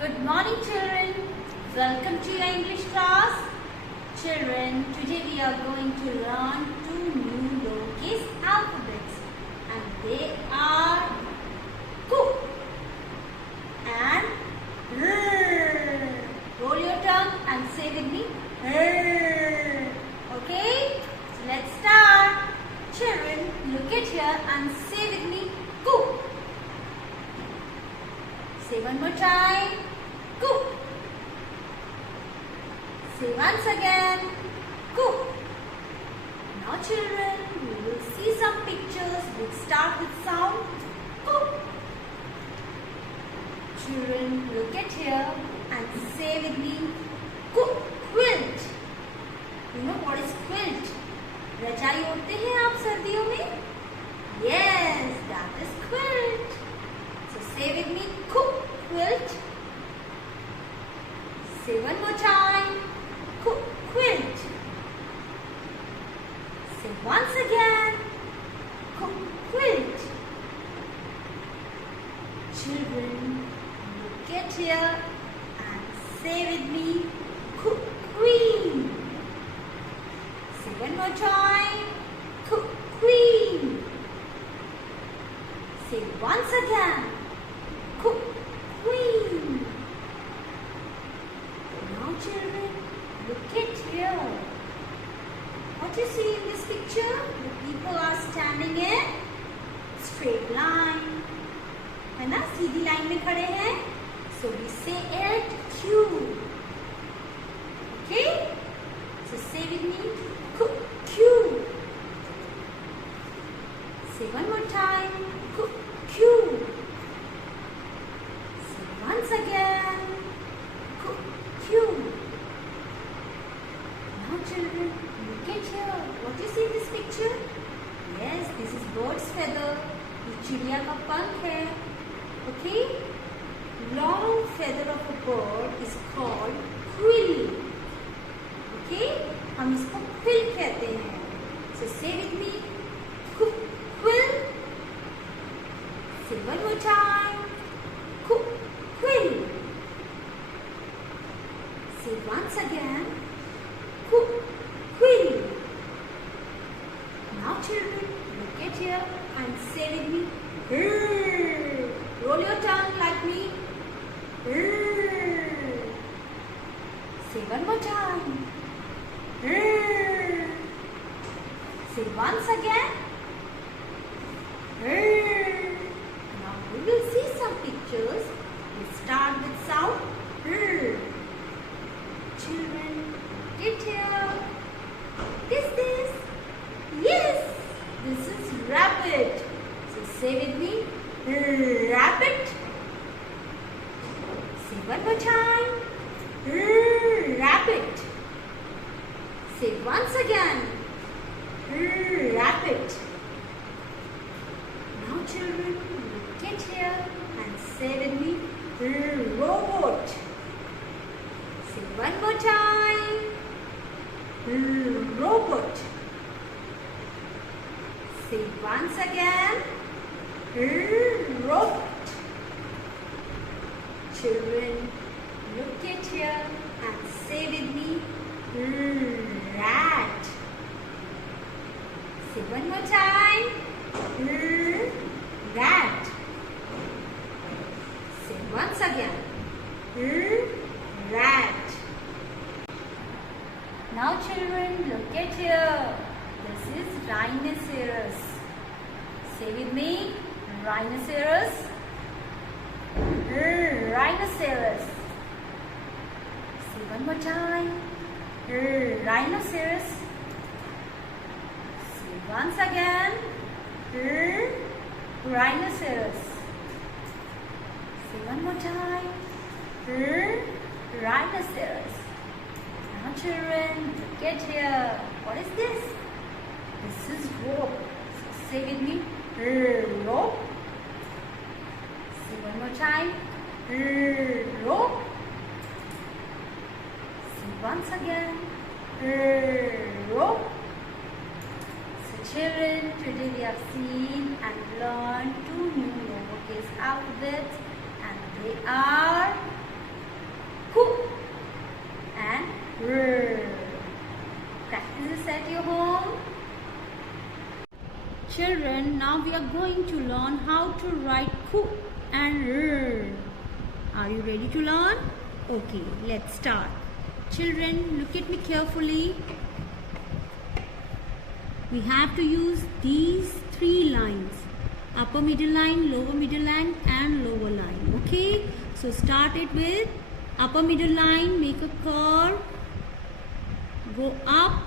Good morning, children. Welcome to your English class. Children, today we are going to learn two new lowercase alphabets, and they are Ku and R. Roll your tongue and say with me R. Okay? So let's start. Children, look at here and say with me Ku. Say one more time. Ku. Say once again. Ku. Now children, we will see some pictures which start with sound Ku. Children, look at here and say with me Ku. Quilt. You know what is quilt? रजाई ओढ़ते हैं आप सर्दियों में? Yes, that is quilt. So say with me Ku. Quilt. Say one more time. Ku. Quilt. Say once again. Ku. Quilt. Children, look at here and say with me Ku. Queen. Say one more time. Ku. Queen. Say once again. Ku. Queen. Now children, look at here. What you see in this picture? The people are standing in straight line. है ना? सीधी line में खड़े हैं. So we say it Q. Okay? So say with me Q. Say one more time. Q. Once again, Q. Now children, look at here. What you see in this picture? Yes, this is bird's feather. ये चिड़िया का पंख है. Okay? Long feather of a bird is called quill. Okay? हम इसको quill कहते हैं. So say with me, quill. Say one more time. Quill. Say once again, quill. Now children, look at here and say with me, R. Roll your tongue like me. R. Say one more time. R. Say once again. R. Now we will see some pictures. We start with sound R. Children, get here. Is this? Yes, this is rabbit. So say with me, rabbit. Say one more time, rabbit. Say once again, rabbit. Now children, look at here and say with me, robot. Say one more time. Robot. Say once again. Robot. Children, look at here and say with me, rat. Say one more time. Rat. Say once again. Rat. Now children, look at here. This is rhinoceros. Say with me, rhinoceros. Rhinoceros. Say one more time. Rhinoceros. Say once again. Rhinoceros. Say one more time. Rhinoceros. Now children, look at here. What is this? This is rope. So say with me, rope. Say one more time, rope. Say once again, rope. So children, today we have seen and learned two new lowercase alphabets, and they are Children, now we are going to learn how to write ku and r. Are you ready to learn? Okay, let's start. Children, look at me carefully. We have to use these three lines: upper middle line, lower middle line and lower line. Okay, so start it with upper middle line, make a curve, go up,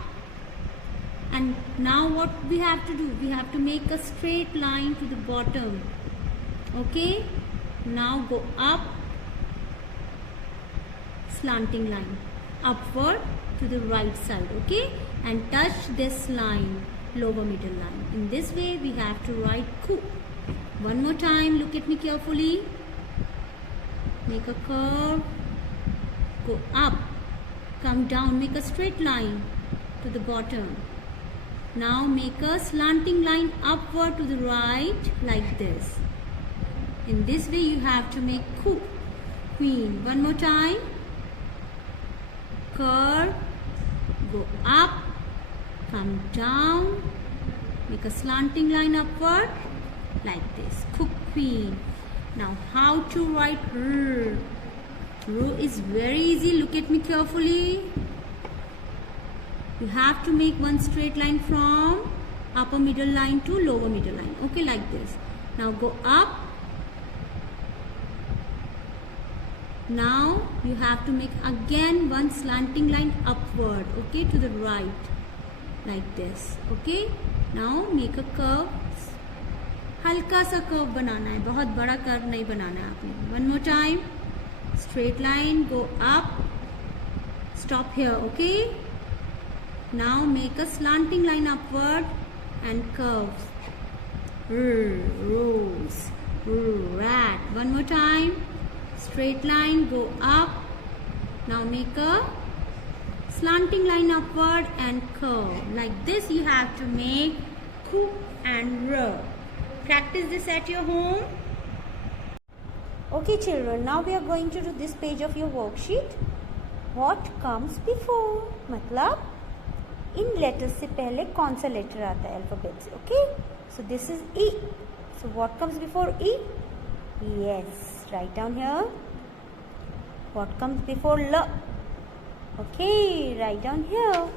and now what we have to do? We have to make a straight line to the bottom. Okay, now go up, slanting line, upward to the right side. Okay, and touch this line, lower middle line. In this way we have to write ku. One more time, look at me carefully. Make a curve, go up, come down, make a straight line to the bottom. Now make a slanting line upward to the right like this. In this way you have to make ku, queen. One more time. Curve, go up, come down, make a slanting line upward like this. Ku, queen. Now how to write r? R is very easy. Look at me carefully. You have to make one straight line from upper middle line to lower middle line. Okay, like this. Now go up. Now you have to make again one slanting line upward, okay, to the right, like this. Okay, now make a curve. हल्का सा curve बनाना है, बहुत बड़ा curve नहीं बनाना है आपने. One more time. Straight line, go up, stop here. Okay, now make a slanting line upward and curves. Rose, rat. One more time. Straight line, go up. Now make a slanting line upward and curve. Like this you have to make ku and r. Practice this at your home. Okay children, now we are going to do this page of your worksheet. What comes before? मतलब इन letters से पहले कौन सा letter आता है alphabet से? Okay, so this is E. So what comes before E? Yes, write down here. What comes before L? Okay, write down here.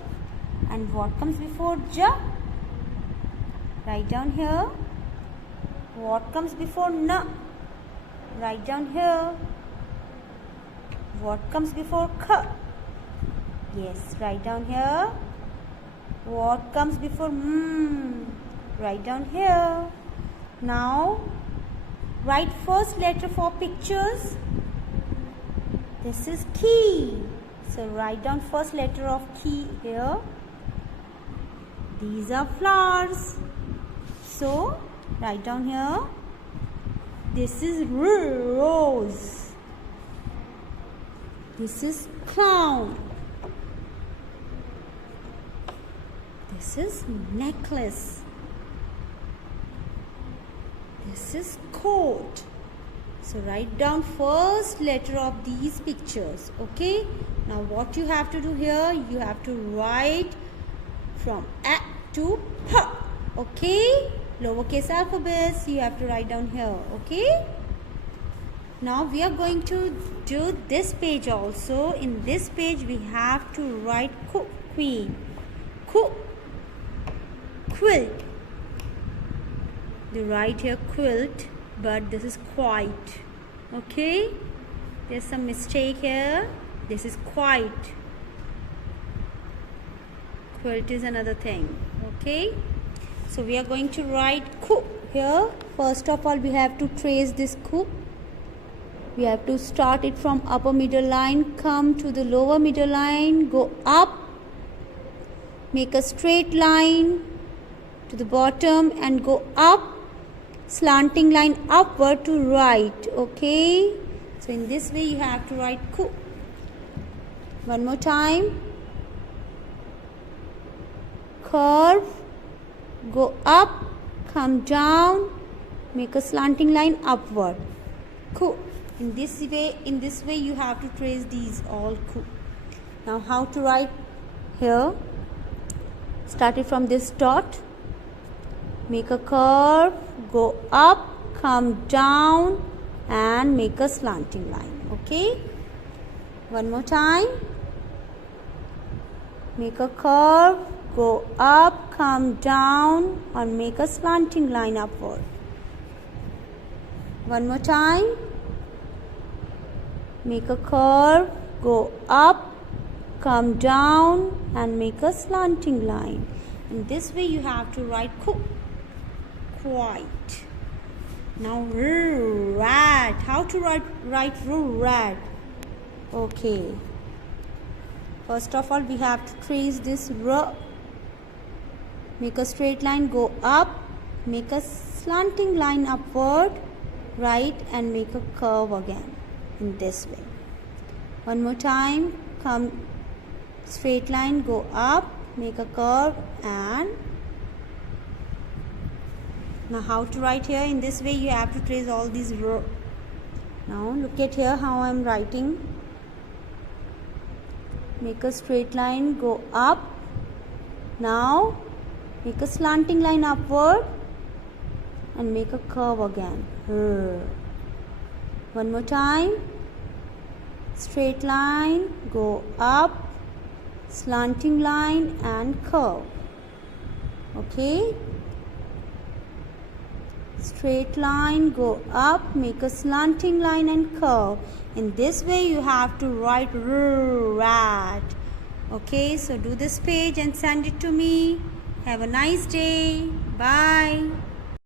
And what comes before J? Write down here. What comes before N? Write down here. What comes before K? Yes, write down here. What comes before M? Write down here. Now write first letter for pictures. This is key. So write down first letter of key here. These are flowers. So write down here. This is rose. This is clown. This is necklace. This is coat. So write down first letter of these pictures. Okay. Now what you have to do here, you have to write from A to P. Okay. Lowercase alphabets you have to write down here. Okay. Now we are going to do this page also. In this page we have to write ku, queen. Ku, quilt. They write here quilt, but this is quite. Okay, there's some mistake here. This is quite. Quilt is another thing. Okay, so we are going to write ku here. First of all we have to trace this ku. We have to start it from upper middle line, come to the lower middle line, go up, make a straight line to the bottom and go up, slanting line upward to right. Okay, so in this way you have to write ku. One more time. Curve, go up, come down, make a slanting line upward. Ku. In this way you have to trace these all ku. Now how to write here? Started from this dot, make a curve, go up, come down and make a slanting line. Okay, one more time. Make a curve, go up, come down and make a slanting line upward. One more time. Make a curve, go up, come down and make a slanting line. In this way you have to write quite. Now rat. How to write rat? Okay. First of all we have to trace this r. Make a straight line, go up, make a slanting line upward, right, and make a curve again in this way. One more time, come straight line, go up, make a curve, and now how to write here? In this way you have to trace all these rows. Now look at here how I am writing. Make a straight line, go up. Now make a slanting line upward and make a curve again. One more time. Straight line, go up, slanting line and curve. Okay. Straight line, go up, make a slanting line and curve. In this way you have to write rat. Okay, so do this page and send it to me. Have a nice day. Bye.